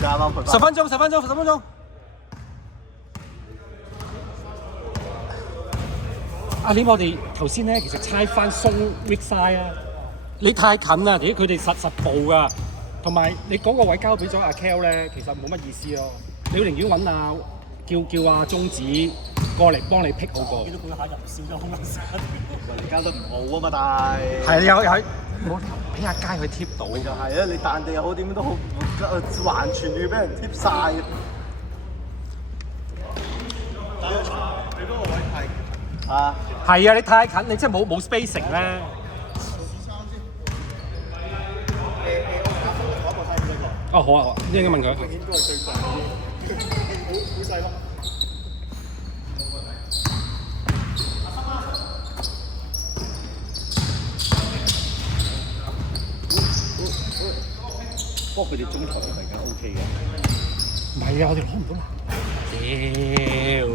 啱啱佢。10分鐘。阿廉，我哋頭先咧，其實猜翻鬆 weak side 啊！你太近啦，佢哋實步噶，同埋你嗰個位交俾咗阿 Kel 咧，其實冇乜意思咯。你寧願揾叫阿中子過嚟幫你 pick 好過。見到佢下入少咗空間時間。而家都唔好啊嘛，但係。係有冇俾阿佳去貼到？就係啊，你彈地又好，點樣都好，完全要俾人貼晒。你嗰個位係啊，係啊，你太近，你真係冇 spacing 咧。哦，好啊，應該問佢。應該係最近好細咯。不過佢哋中場嚟緊 OK 嘅。唔係啊，我哋攞唔到籃。屌！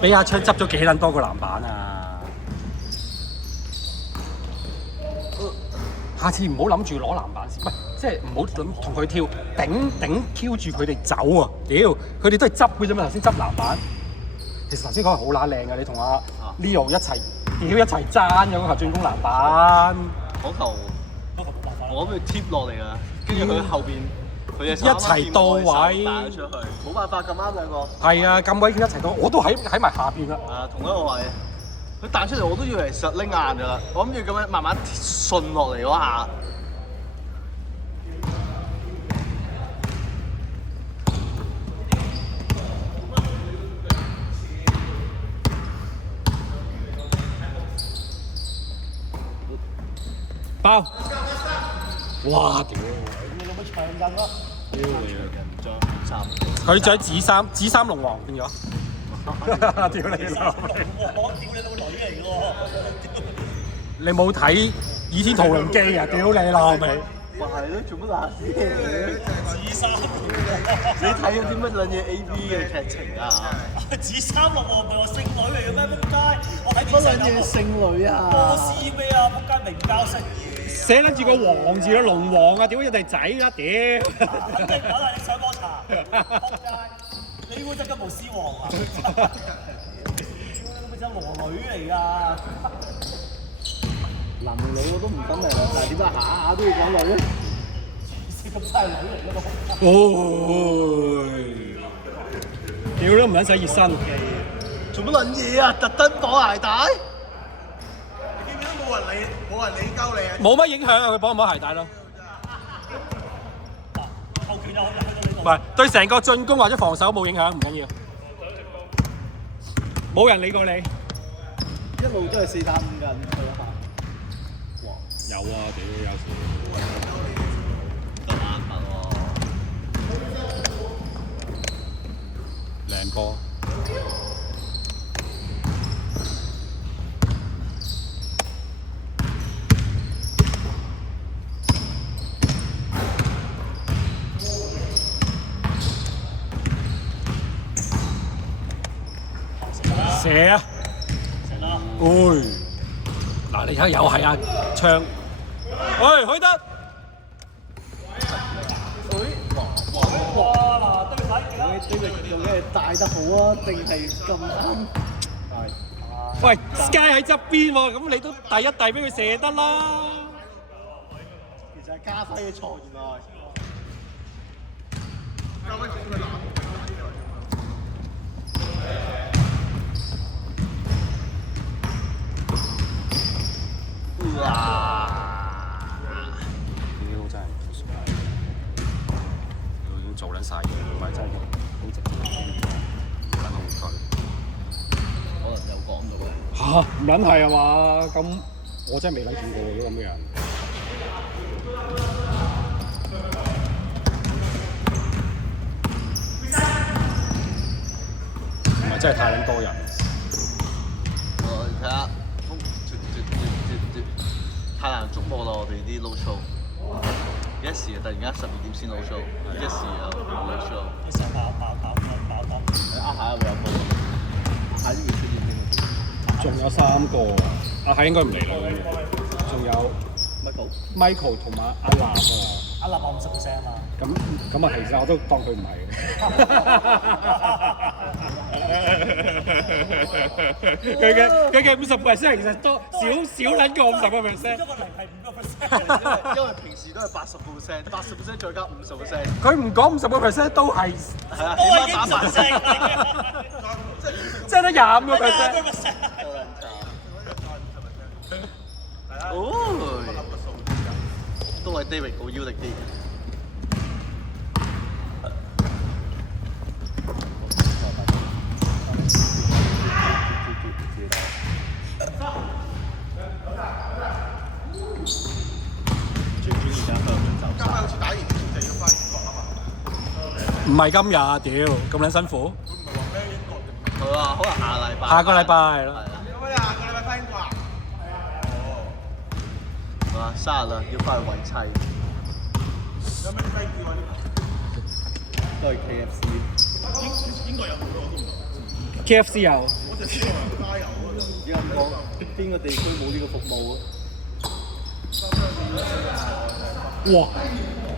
俾阿昌執咗幾撚多個籃板啊！下次唔好諗住攞籃板先，唔係即係唔好諗同佢跳，頂 Q 住佢哋走啊！屌，佢哋都係執嘅啫嘛，頭先執籃板。其實頭先講係好乸靚嘅，你同阿 Leo 一齊屌一齊爭咗嗰球進攻籃板。嗰球我諗佢貼落嚟啊，跟住佢後邊。一齊到位，彈出去，冇辦法咁啱兩個。係啊，咁位一齊到，我都喺埋下邊啦。啊，同一個位，佢彈出嚟我都以為實拎硬㗎啦，我諗住咁樣慢慢順落嚟嗰下。包！哇！屌！長人咯，屌你啊！人裝衫，佢着紫衫龍王變咗，屌你老味！我屌你老女嚟喎！你冇睇《倚天屠龍記》啊？屌你老味！咪係咯，做乜爛嘢？紫衫你睇咗啲乜撚嘢 AV 嘅劇情啊？紫衫龍王唔係話聖女嚟嘅咩？仆街！我喺乜撚嘢聖女啊？波斯咩啊？仆街明教式。寫撚住個王字咯，龍王啊！屌人哋仔啦，屌！肯定講係你上網查，仆街！你估真金毛獅王啊？你咪真羅女嚟㗎！男女我都唔分明啦，但係點解下下都要講女咧？咁真係女嚟㗎嘛？哦！屌都唔撚使熱身，做乜撚嘢啊？特登綁鞋帶？你見唔見到冇人理鳩你啊？冇乜影響啊！佢綁唔綁鞋帶咯？後拳又去到呢度。唔係對成個進攻或者防守冇影響，唔緊要。冇人理過你。一路都係4打5㗎，佢下。哇！有啊，屌有時。得眼瞓喎。靚波。射啊！嗱，你睇又係阿昌，許德，哇！對睇幾多？究竟係帶得好啊，定係咁啱？喂 ，Sky 喺側邊喎，咁你都遞一遞俾佢射得啦。其實係家輝嘅錯，原來。哇！屌真係，佢已經做撚晒嘢，唔係真係好直接，撚好衰。可能有講到喎。嚇，唔撚係啊嘛？咁我真係未撚見過嗰咁嘅人。唔係真係太撚多人。我睇下，太難捉摸啦！我哋啲 low show，一時突然間12點先 low show，一時又冇 low show。你成日跑。你下會有波，下呢邊出現邊個？仲有3個，阿係應該唔嚟啦。仲有 Michael 同埋阿南啊。阿立話50%啊嘛。咁啊，其實我都當佢唔係佢嘅50%其實多少撚過50%。一個零係5%。因為平時都係80%，80%再加50%。佢唔講50%都係係啊，都係起碼打應承埋。即係得25%。哦，都係 David 好腰力啲。最中意加香港走今晚好似打完呢場就要翻英國啊嘛。唔係今日，屌咁撚辛苦。佢唔係話咩英國嘅。佢話可能下個禮拜係咯。係啦。點解下個禮拜翻英國啊？哦。啊，生日啦，要翻去維砌。有咩低叫啊？都係 KFC。英國有冇我都唔知。 KFC 有。我就知道加油嗰度。而家講邊個地區冇呢個服務啊？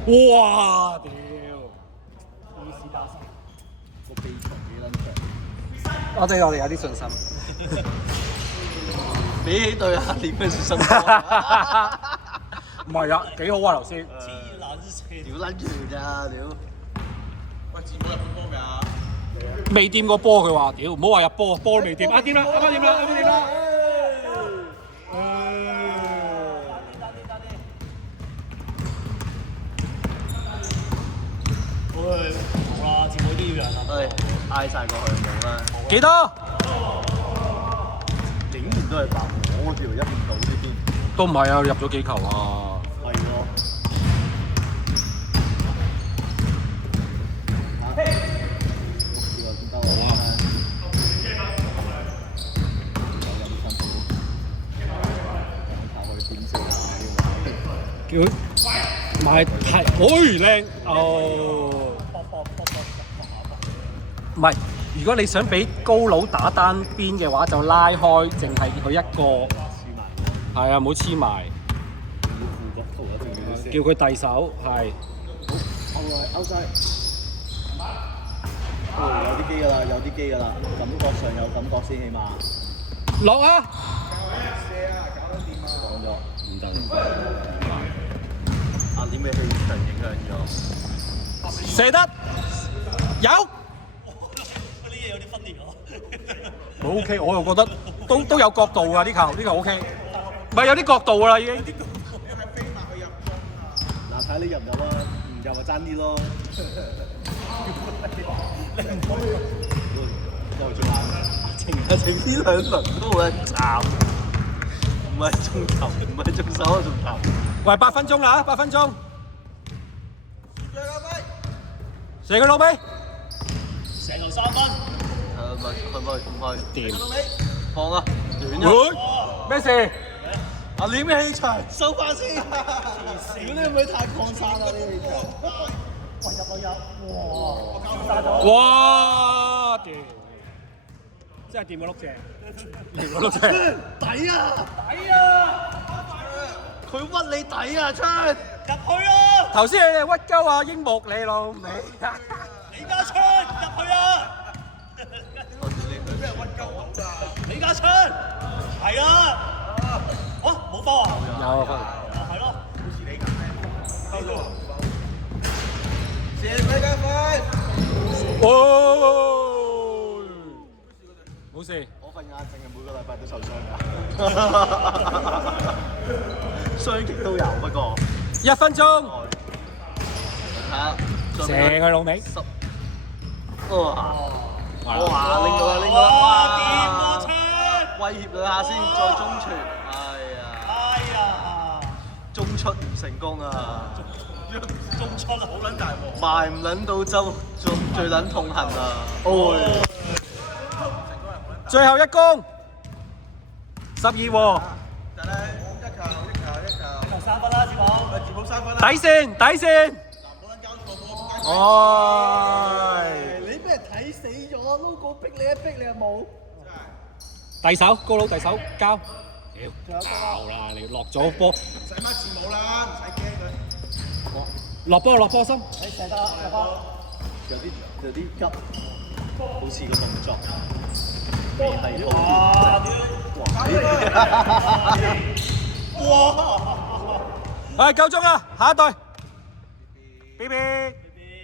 哇！屌！個鼻長幾撚長？我哋有啲信心。比起對下點嘅信心？唔係啊，幾好啊頭先。屌撚住咋屌！喂，字母入半波未啊？未掂過波，佢話：屌唔好話入波，波都未掂。啊掂啦，啱啱掂啦，啱啱掂啦。喂，好啦，節目都要人啦。嗌晒過去冇啦。幾多？竟然都係白我條一面倒呢邊。都唔係啊，入咗幾球啊？係咯。叫佢買係，靚哦！唔係，如果你想俾高佬打單邊嘅話，就拉開，淨係佢一個。係啊，唔好黐埋。叫佢遞手，係。歐晒。有啲機㗎啦，有啲機㗎啦，感覺上有感覺先，起碼。落啊！講咗。唔得。阿點嘅氣場影響咗。射得有。呢嘢有啲分裂喎。O K， 我又覺得都有角度㗎，呢球 O K， 唔係有啲角度㗎啦已經。嗱，睇你入唔入啊？唔入就爭啲咯。情呢兩輪都好撚慘，唔係中球，唔係中手啊，中球。喂，8分鐘啦，8分鐘。射佢老尾。成球3分。唔去。掂。放啊，短咗。咩事？阿點嘅氣場收翻先。屌你係咪太擴散啦？呢個氣場。喂，入，哇！屌！真係掂個碌蔗，掂個碌蔗。抵啊！佢屈你抵啊，出入去啊！頭先你哋屈鳩啊櫻木你老味。李家春入去啊！李家春係啊！冇波啊！有啊，係咯。哦！冇事。我份眼淨係每個禮拜都受傷㗎，傷極都有，不過1分鐘。睇下射佢老味。哇！拎到啦，拎到啦！哇！掂啊，出！威脅兩下先，再中傳。哎呀！中出唔成功啊！中出好撚大鑊。賣唔撚到周，最撚痛恨啊！哦！最後一攻，12喎。但係一球3分啦，字母3分啦。底線，底線。冇撚交錯波。唉，你俾人睇死咗，logo 逼你一逼你又冇。遞手，高佬遞手，交。屌，交啦！你落咗波。唔使乜字母啦，唔使驚佢。落波心。你射得射波。有啲急，好似個動作未係好。夠鐘啦，下一隊。BB。